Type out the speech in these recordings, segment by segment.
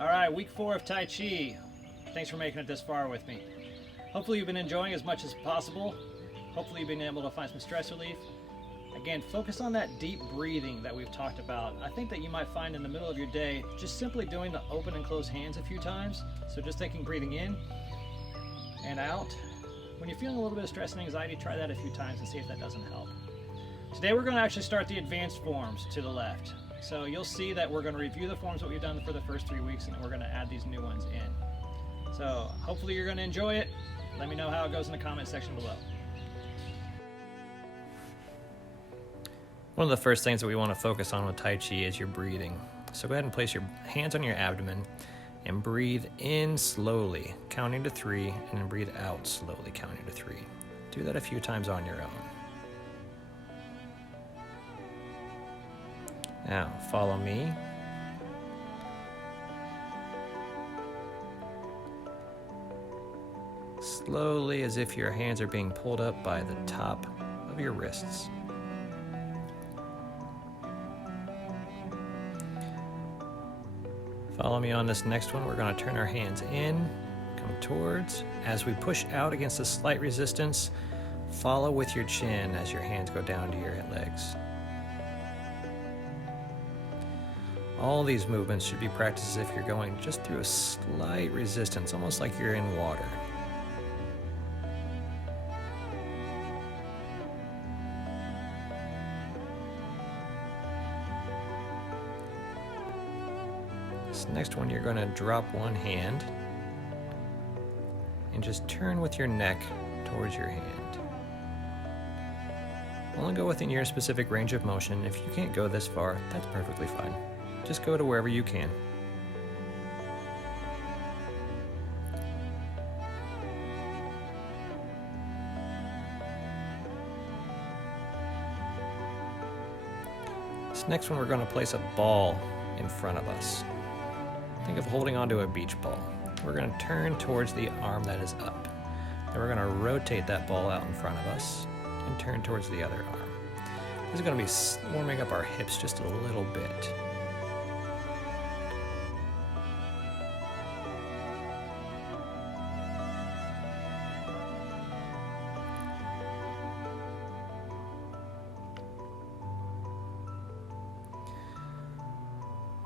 All right, week 4 of Tai Chi. Thanks for making it this far with me. Hopefully you've been enjoying as much as possible. Hopefully you've been able to find some stress relief. Again, focus on that deep breathing that we've talked about. I think that you might find in the middle of your day, just simply doing the open and close hands a few times. So just thinking breathing in and out. When you're feeling a little bit of stress and anxiety, try that a few times and see if that doesn't help. Today we're going to actually start the advanced forms to the left. So you'll see that we're going to review the forms that we've done for the first 3 weeks, and we're going to add these new ones in. So hopefully you're going to enjoy it. Let me know how it goes in the comment section below. One of the first things that we want to focus on with Tai Chi is your breathing. So go ahead and place your hands on your abdomen and breathe in slowly, counting to 3, and then breathe out slowly, counting to 3. Do that a few times on your own. Now, follow me. Slowly, as if your hands are being pulled up by the top of your wrists. Follow me on this next one. We're going to turn our hands in, come towards. As we push out against a slight resistance, follow with your chin as your hands go down to your legs. All these movements should be practiced as if you're going just through a slight resistance, almost like you're in water. This next one, you're going to drop one hand and just turn with your neck towards your hand. Only go within your specific range of motion. If you can't go this far, that's perfectly fine. Just go to wherever you can. This next one, we're going to place a ball in front of us. Think of holding onto a beach ball. We're going to turn towards the arm that is up. Then we're going to rotate that ball out in front of us and turn towards the other arm. This is going to be warming up our hips just a little bit.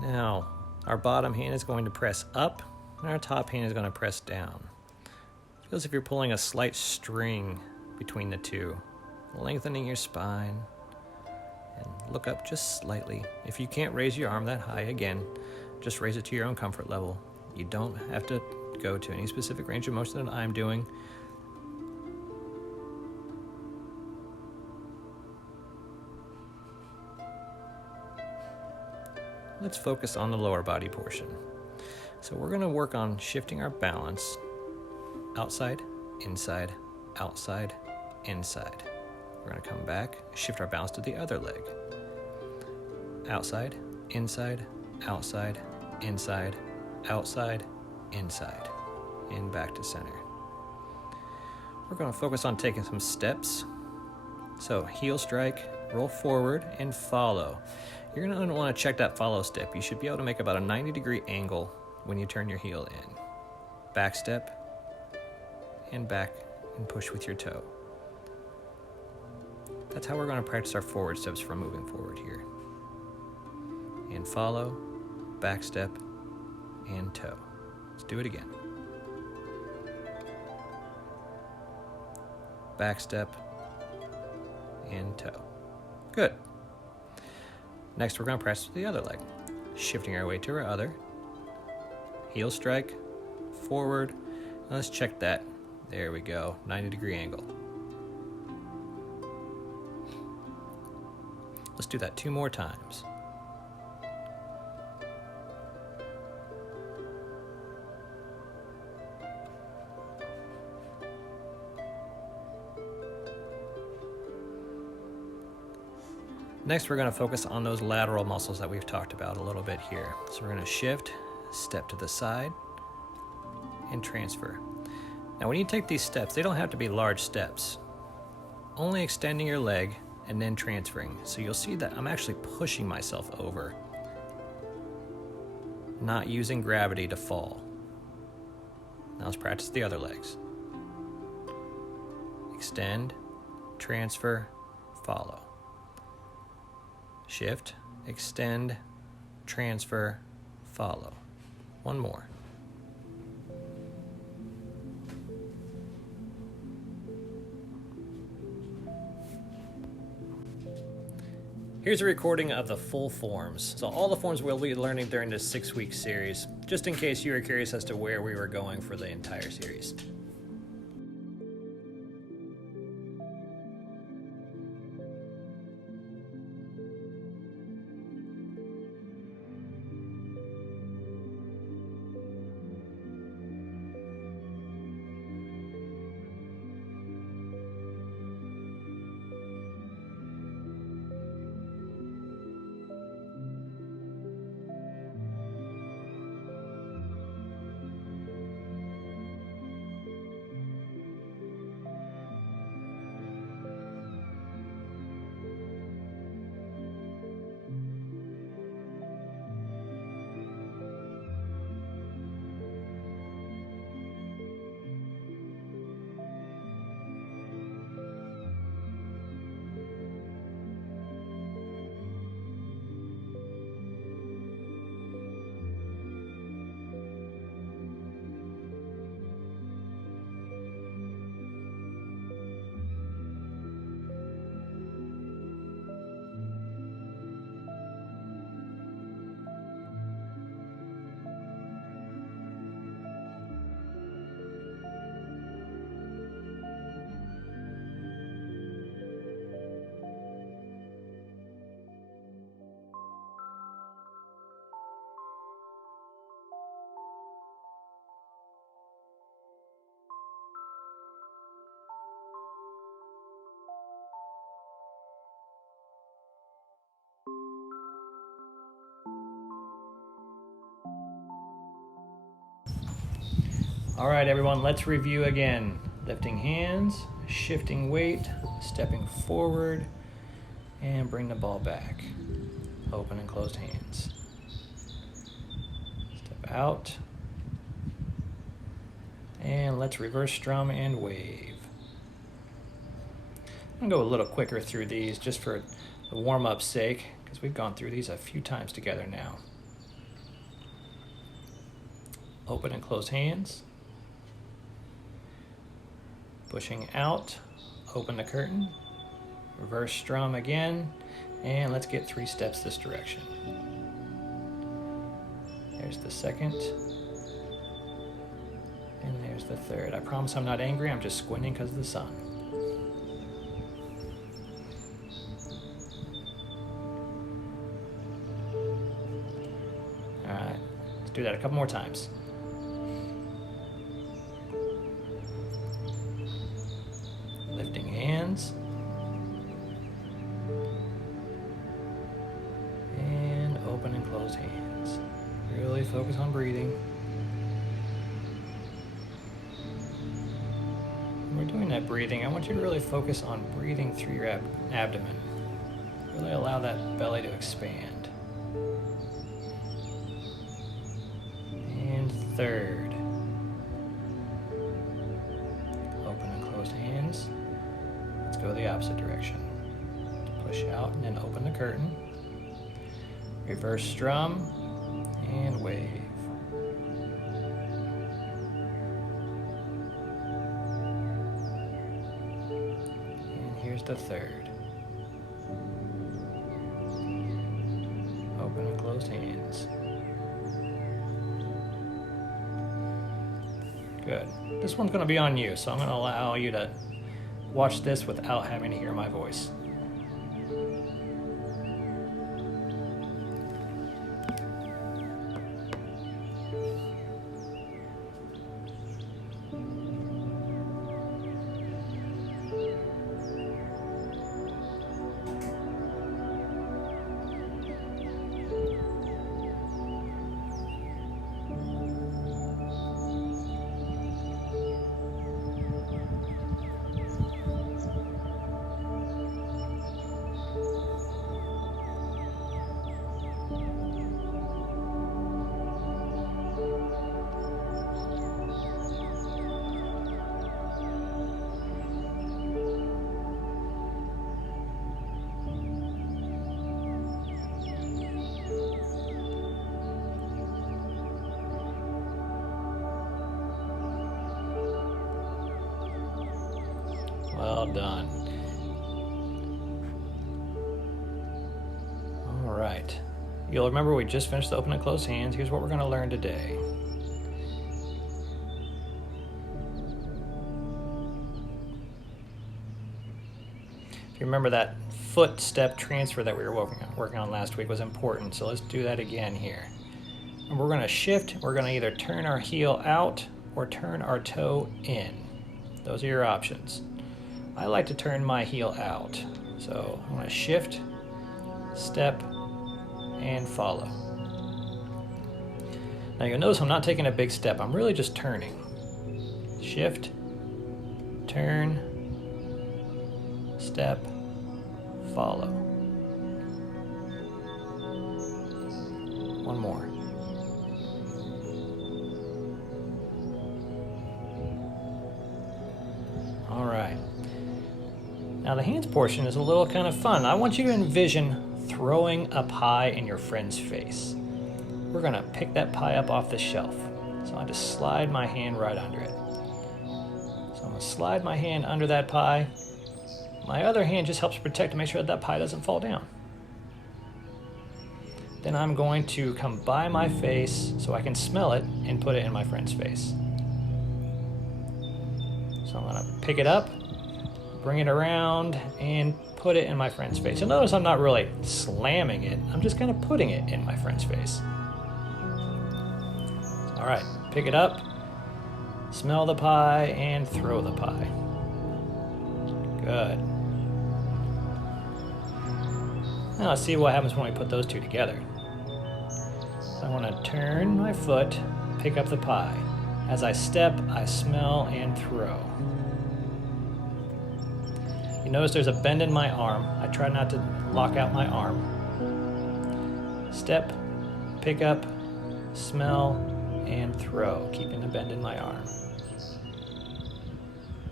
Now, our bottom hand is going to press up, and our top hand is going to press down. It feels as if you're pulling a slight string between the two, lengthening your spine, and look up just slightly. If you can't raise your arm that high, again, just raise it to your own comfort level. You don't have to go to any specific range of motion that I'm doing. Let's focus on the lower body portion. So we're going to work on shifting our balance outside, inside, outside, inside. We're going to come back, shift our balance to the other leg. Outside, inside, outside, inside, outside, inside, and back to center. We're going to focus on taking some steps. So heel strike, roll forward, and follow. You're going to want to check that follow step. You should be able to make about a 90-degree angle when you turn your heel in. Back step, and back, and push with your toe. That's how we're going to practice our forward steps from moving forward here. And follow, back step, and toe. Let's do it again. Back step, and toe. Good. Next, we're going to press with the other leg, shifting our weight to our other. Heel strike, forward. Let's check that. There we go, 90-degree angle. Let's do that 2 more times. Next, we're going to focus on those lateral muscles that we've talked about a little bit here. So we're going to shift, step to the side, and transfer. Now, when you take these steps, they don't have to be large steps. Only extending your leg and then transferring. So you'll see that I'm actually pushing myself over, not using gravity to fall. Now let's practice the other legs. Extend, transfer, follow. Shift, extend, transfer, follow. One more. Here's a recording of the full forms. So all the forms we'll be learning during this 6-week series, just in case you were curious as to where we were going for the entire series. All right, everyone, let's review again. Lifting hands, shifting weight, stepping forward, and bring the ball back. Open and closed hands. Step out. And let's reverse strum and wave. I'm gonna go a little quicker through these just for the warm-up's sake, because we've gone through these a few times together now. Open and close hands. Pushing out, open the curtain, reverse strum again, and let's get 3 steps this direction. There's the second, and there's the third. I promise I'm not angry, I'm just squinting because of the sun. All right, let's do that a couple more times. Lifting hands. And open and close hands. Really focus on breathing. When we're doing that breathing, I want you to really focus on breathing through your abdomen. Really allow that belly to expand. And third. Open and close hands. Go the opposite direction. Push out and then open the curtain. Reverse strum and wave. And here's the third. Open and closed hands. Good. This one's going to be on you, so I'm going to allow you to watch this without having to hear my voice. done. All right. You'll remember we just finished the open and closed hands. Here's what we're going to learn today. If you remember, that foot step transfer that we were working on last week was important, so let's do that again here. And we're going to shift. We're going to either turn our heel out or turn our toe in. Those are your options. I like to turn my heel out. So I'm going to shift, step, and follow. Now you'll notice I'm not taking a big step. I'm really just turning. Shift, turn, step, follow. One more. All right. Now the hands portion is a little kind of fun. I want you to envision throwing a pie in your friend's face. We're gonna pick that pie up off the shelf. So I just slide my hand right under it. So I'm gonna slide my hand under that pie. My other hand just helps protect to make sure that pie doesn't fall down. Then I'm going to come by my face so I can smell it and put it in my friend's face. So I'm gonna pick it up, bring it around, and put it in my friend's face. You'll notice I'm not really slamming it. I'm just kind of putting it in my friend's face. All right, pick it up, smell the pie, and throw the pie. Good. Now let's see what happens when we put those two together. So I want to turn my foot, pick up the pie. As I step, I smell and throw. You notice there's a bend in my arm. I try not to lock out my arm. Step, pick up, smell, and throw, keeping the bend in my arm.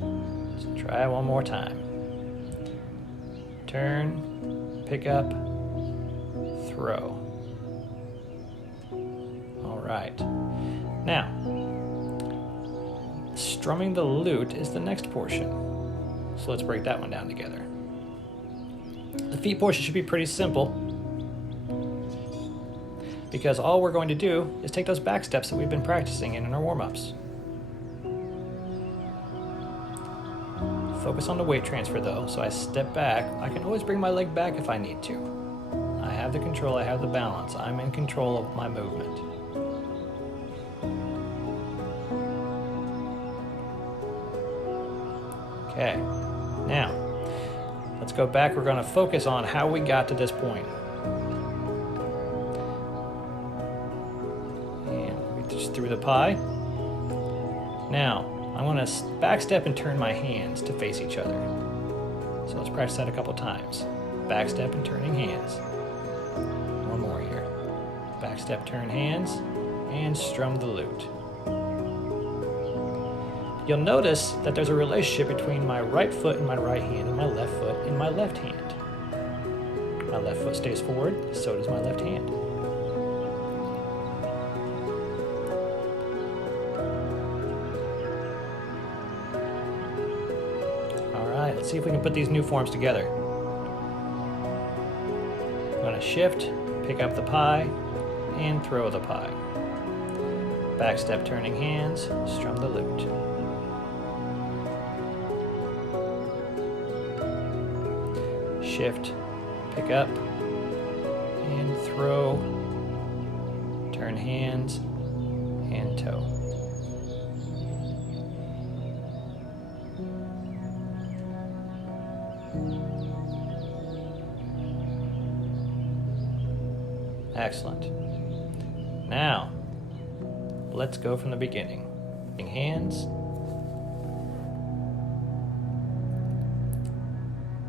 Let's try it one more time. Turn, pick up, throw. All right. Now, strumming the lute is the next portion. So let's break that one down together. The feet portion should be pretty simple, because all we're going to do is take those back steps that we've been practicing in our warm-ups. Focus on the weight transfer though, so I step back. I can always bring my leg back if I need to. I have the control, I have the balance. I'm in control of my movement. Okay, now let's go back. We're going to focus on how we got to this point. And we just threw the pie. Now, I'm going to back step and turn my hands to face each other. So let's practice that a couple times. Back step and turning hands. One more here. Back step, turn hands, and strum the lute. You'll notice that there's a relationship between my right foot in my right hand and my left foot in my left hand. My left foot stays forward, so does my left hand. All right, let's see if we can put these new forms together. I'm going to shift, pick up the pie, and throw the pie. Back step, turning hands, strum the lute. Shift, pick up, and throw, turn hands, and toe. Excellent. Now, let's go from the beginning. Hands,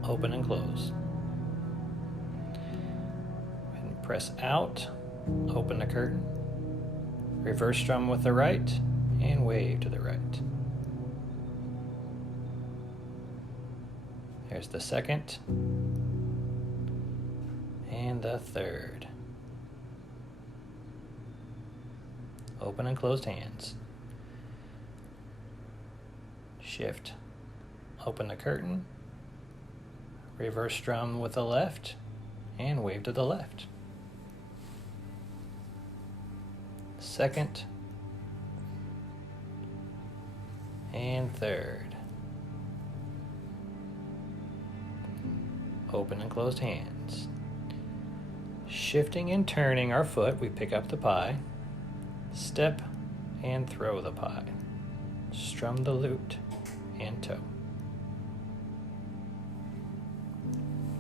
open and close. And press out, open the curtain, reverse strum with the right, and wave to the right. There's the second, and the third. Open and closed hands. Shift, open the curtain, Reverse strum with the left and wave to the left. Second and third. Open and closed hands. Shifting and turning our foot, we pick up the pie, step and throw the pie, strum the lute and toe.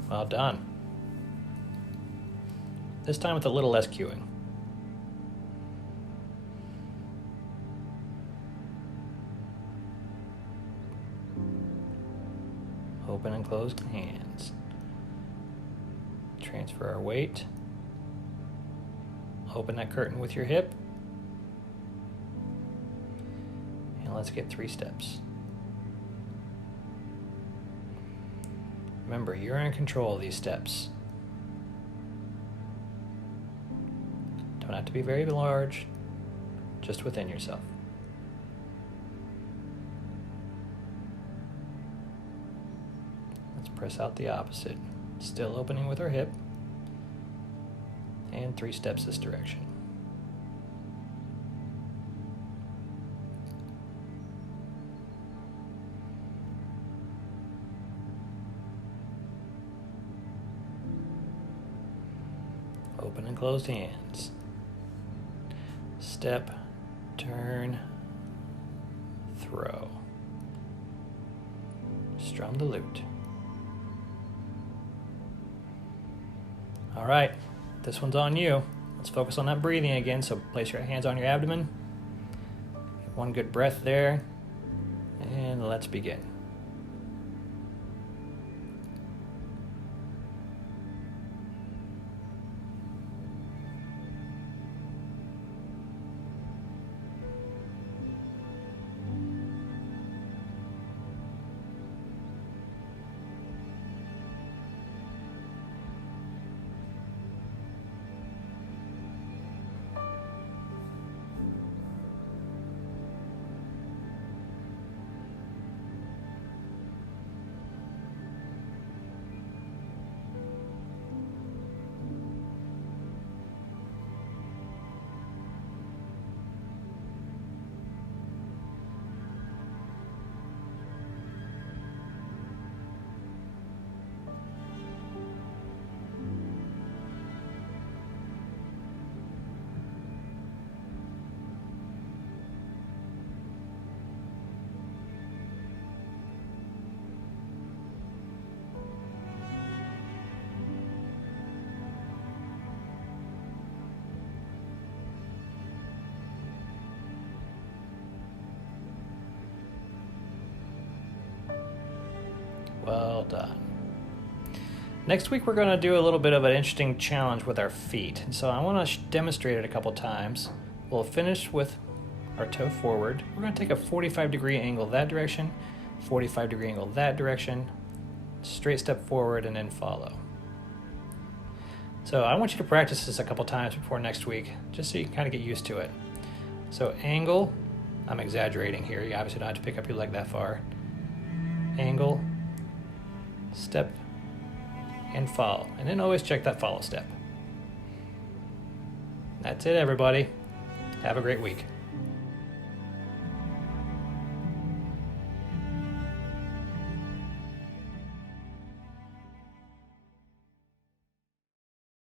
Well done. This time with a little less cueing. Open and close hands. Transfer our weight. Open that curtain with your hip. And let's get 3 steps. Remember, you're in control of these steps. Don't have to be very large, just within yourself. Let's press out the opposite. Still opening with our hip. And 3 steps this direction. Open and closed hands. Step, turn, throw. Strum the lute. All right, this one's on you. Let's focus on that breathing again. So place your hands on your abdomen. Get 1 good breath there. And let's begin. Well done. Next week we're going to do a little bit of an interesting challenge with our feet. So I want to demonstrate it a couple times. We'll finish with our toe forward. We're going to take a 45-degree angle that direction, 45-degree angle that direction, straight step forward, and then follow. So I want you to practice this a couple times before next week, just so you can kind of get used to it. So angle, I'm exaggerating here. You obviously don't have to pick up your leg that far. Angle, step, and follow. And then always check that follow step. That's it, everybody. Have a great week.